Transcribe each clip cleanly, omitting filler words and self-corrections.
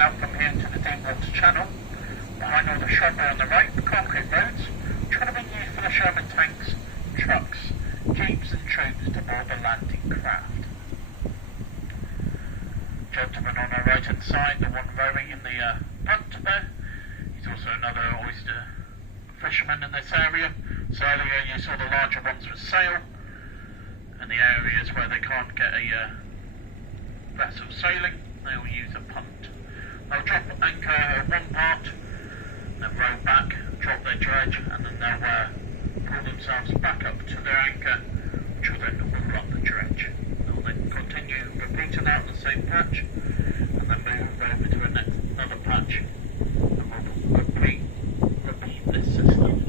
heading out from here to the deep water channel. Behind all the shrubbery on the right, the concrete roads, which would have been used for the Sherman tanks, trucks, jeeps and troops to board the landing craft. Gentleman on our right hand side, the one rowing in the front there, he's also another oyster fisherman in this area. So earlier you saw the larger ones with sail, and the areas where they can't get a vessel sailing, they'll use a punt. They'll drop anchor at one part, then row back, drop their dredge, and then they'll pull themselves back up to their anchor, which will then pull up the dredge. They'll then continue repeating out the same patch, and then move over to another patch, and we'll repeat this system.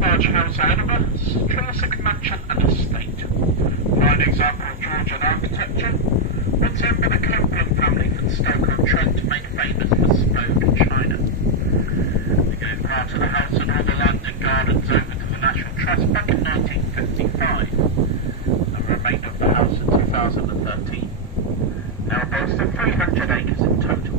Large house ahead of us, Trelissick mansion and estate. Fine example of Georgian architecture. It's owned by the Copeland family from Stoke-on-Trent, made famous for Spode, China. They gave part of the house and all the land and gardens over to the National Trust back in 1955. The remainder of the house in 2013. Now boasts of 300 acres in total.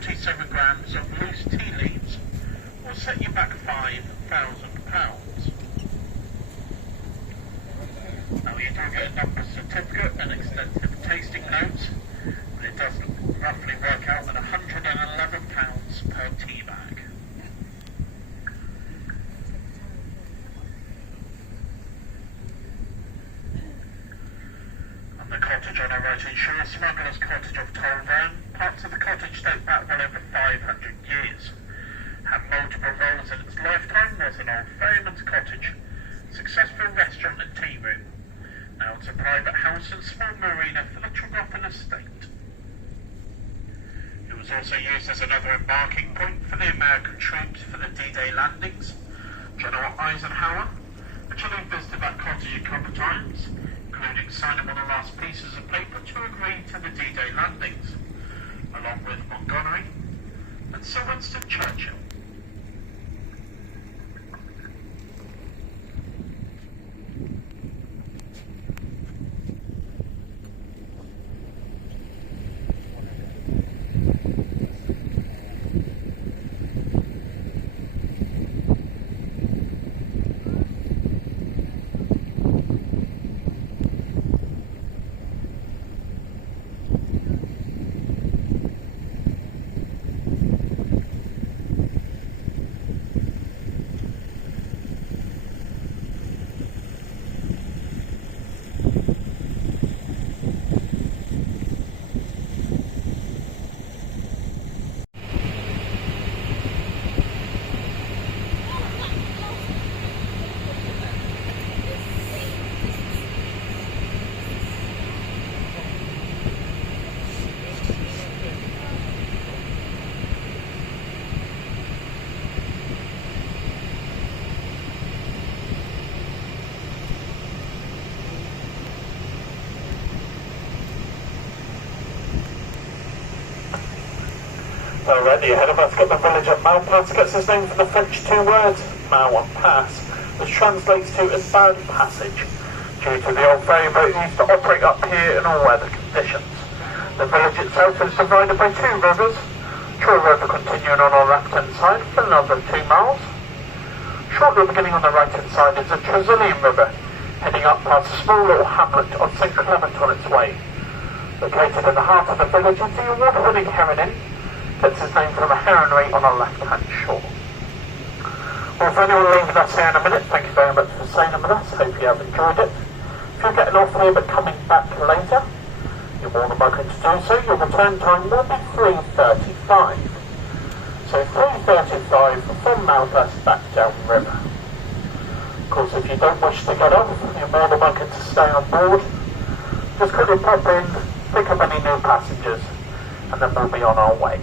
47 grams of loose tea leaves will set you back £5,000. Now you do get a number certificate and extensive tasting notes, but it does roughly work out at £111 per tea bag. And the cottage on our right ensure Smuggler's Cottage of Tolvern. Parts of the cottage date back well over 500 years. Had multiple roles in its lifetime, was an old ferryman's cottage, successful restaurant and tea room. Now it's a private house and small marina for the Tregoffin estate. It was also used as another embarking point for the American troops for the D-Day landings. General Eisenhower actually visited that cottage a couple of times, including signing one of the last pieces of paper to agree to the D-Day landings, along with Montgomery and Sir Winston Churchill. Already ahead of us, got the village of Malpas, gets its name from the French two words, mal and pass, which translates to as bad passage, due to the old ferry boat used to operate up here in all weather conditions. The village itself is divided by two rivers, Troy River continuing on our left-hand side for another 2 miles. Shortly beginning on the right-hand side is the Trelissick River, heading up past a small little hamlet of St Clement on its way. Located in the heart of the village is the award-winning Heron Inn, gets its name from a heronry on our left-hand shore. Well, for anyone leaving us here in a minute, thank you very much for staying with us. Hope you have enjoyed it. If you're getting off here but coming back later, you're more than welcome to do so. Your return time will be 3:35. So 3:35 from Malpas back down the river. Of course, if you don't wish to get off, you're more than welcome to stay on board. Just quickly pop in, pick up any new passengers, and then we'll be on our way.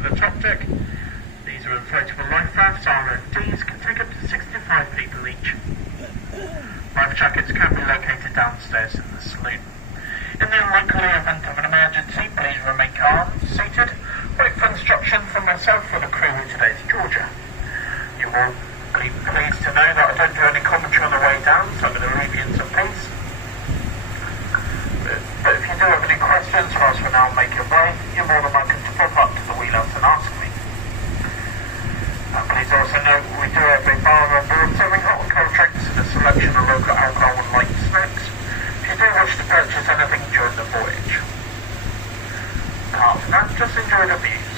for the top deck. These are inflatable life rafts, RFDs, can take up to 65 people each. Life jackets can be located downstairs in the saloon. In the unlikely event of an emergency, please remain calm, seated, wait for instruction from myself or the crew of today's Georgia. You will be pleased to know that I don't do any commentary on the way down, so I'm going to leave you in some peace. But if you do have any questions whilst we're now making way, you're more than welcome to pop up to the wheelhouse and ask me. Please also note we do have a bar on board serving hot and cold drinks and a selection of local alcohol and light snacks. If you do wish to purchase anything during the voyage. Apart from that, just enjoy the views.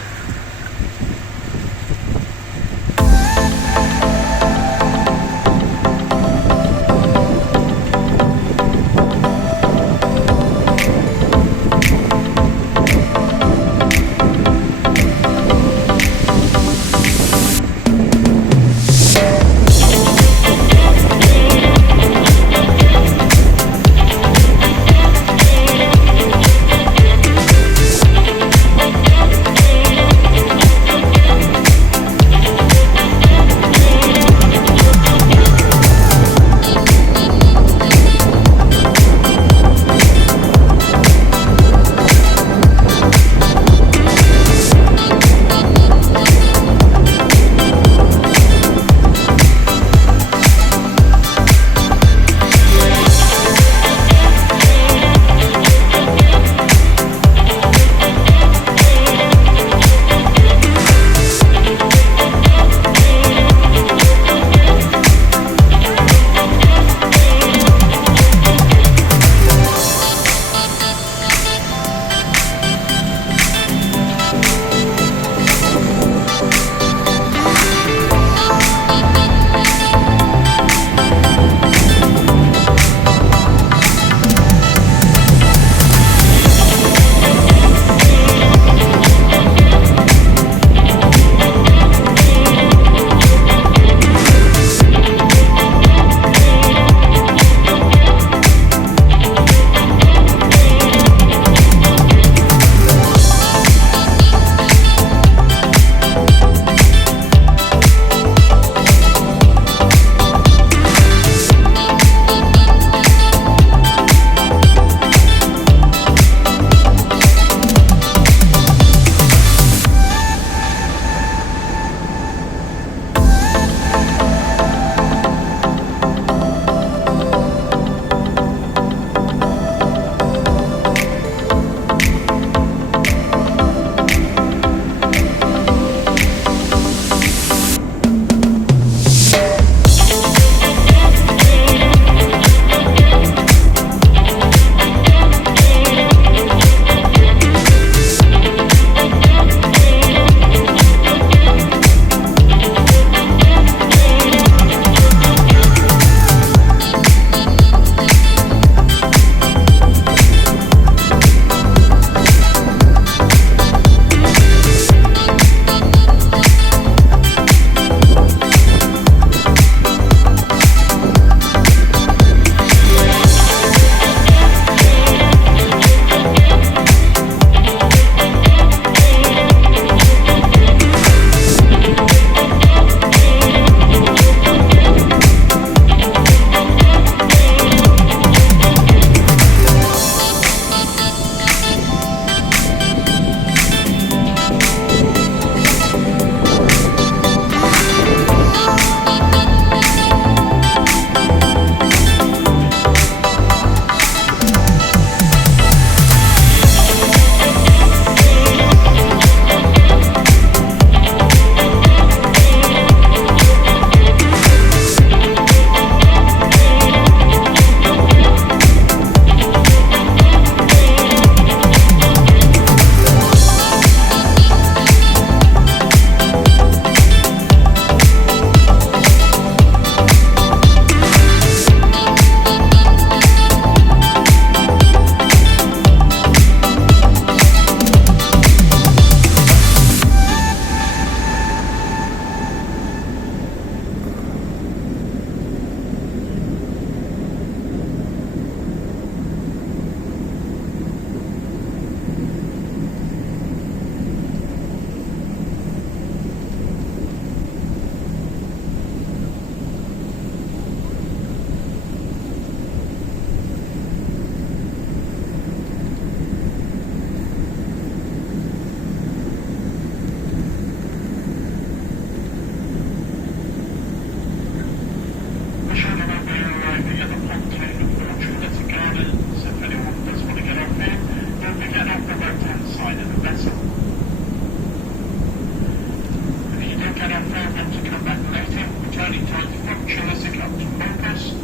turning times from Trelissick up to Malpas.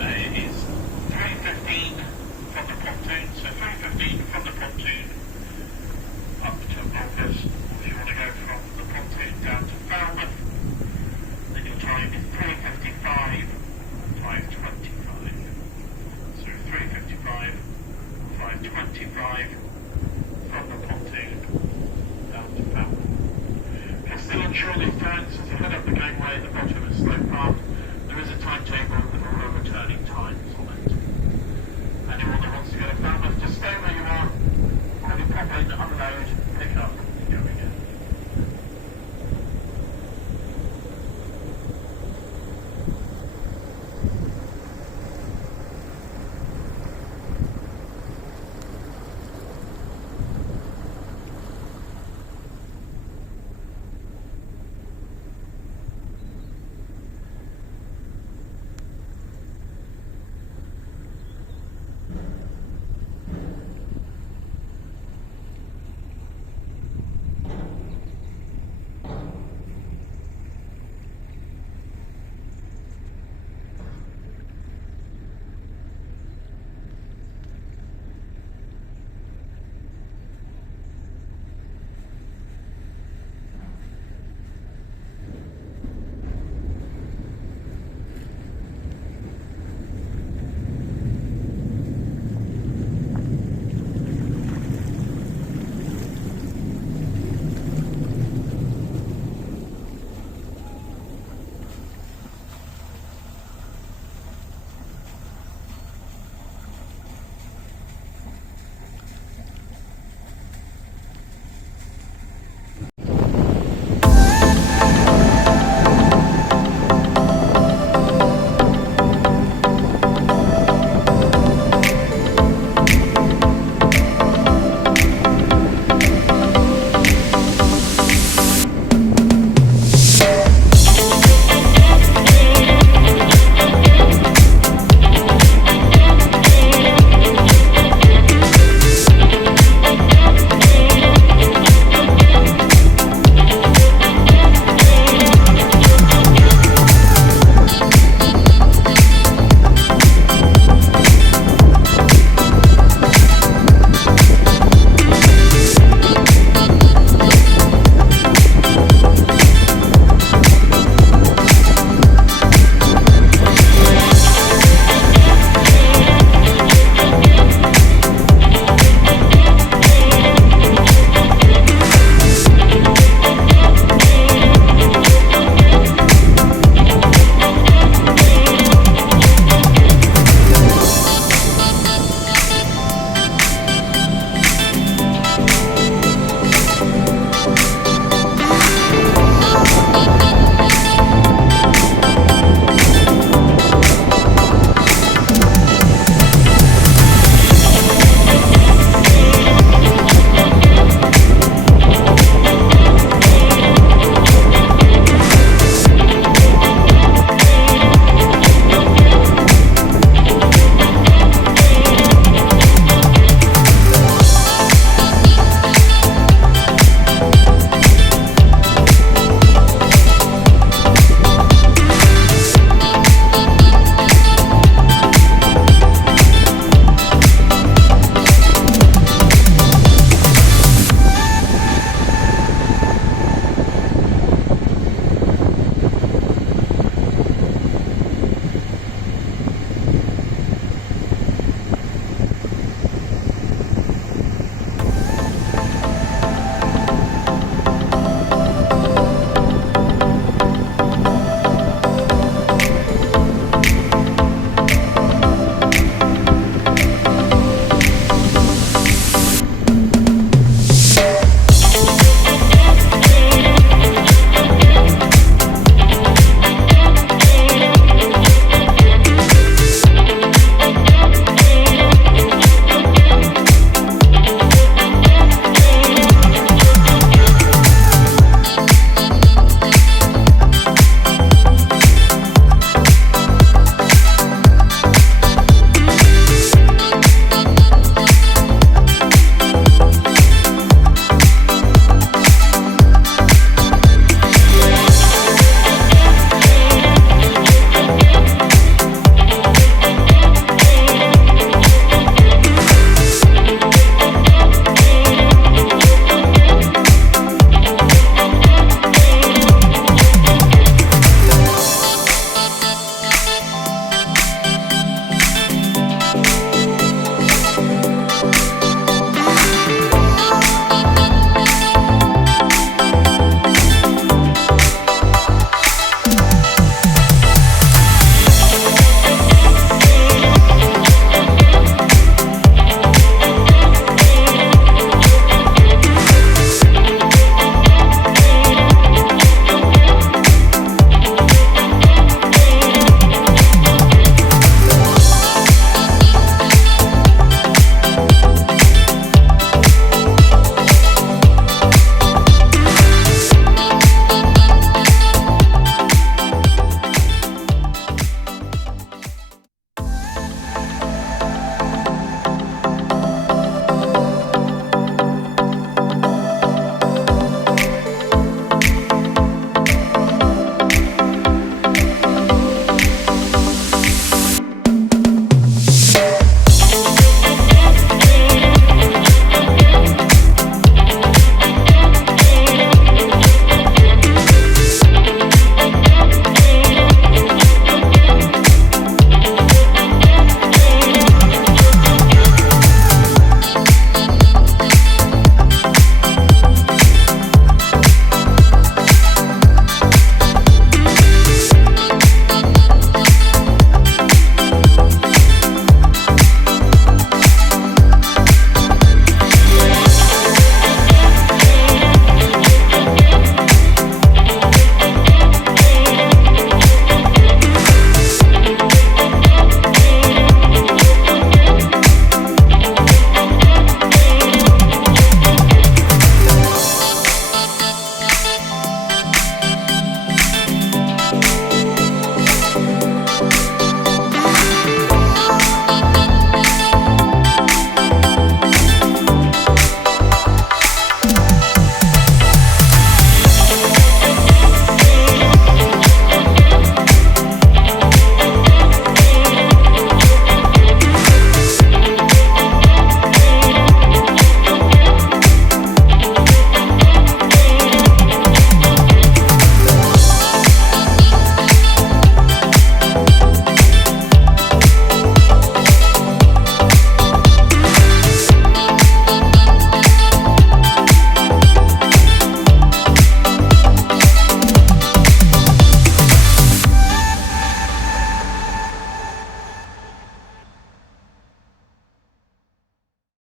It is 3:15 from the pontoon, so 3:15 from the pontoon up to Malpas. If you want to go from the pontoon down to Falmouth, then your time is 3:55, 5:25. So 3:55, 5:25 from the pontoon down to Falmouth. Still unsure these times as you head up the gangway at the bottom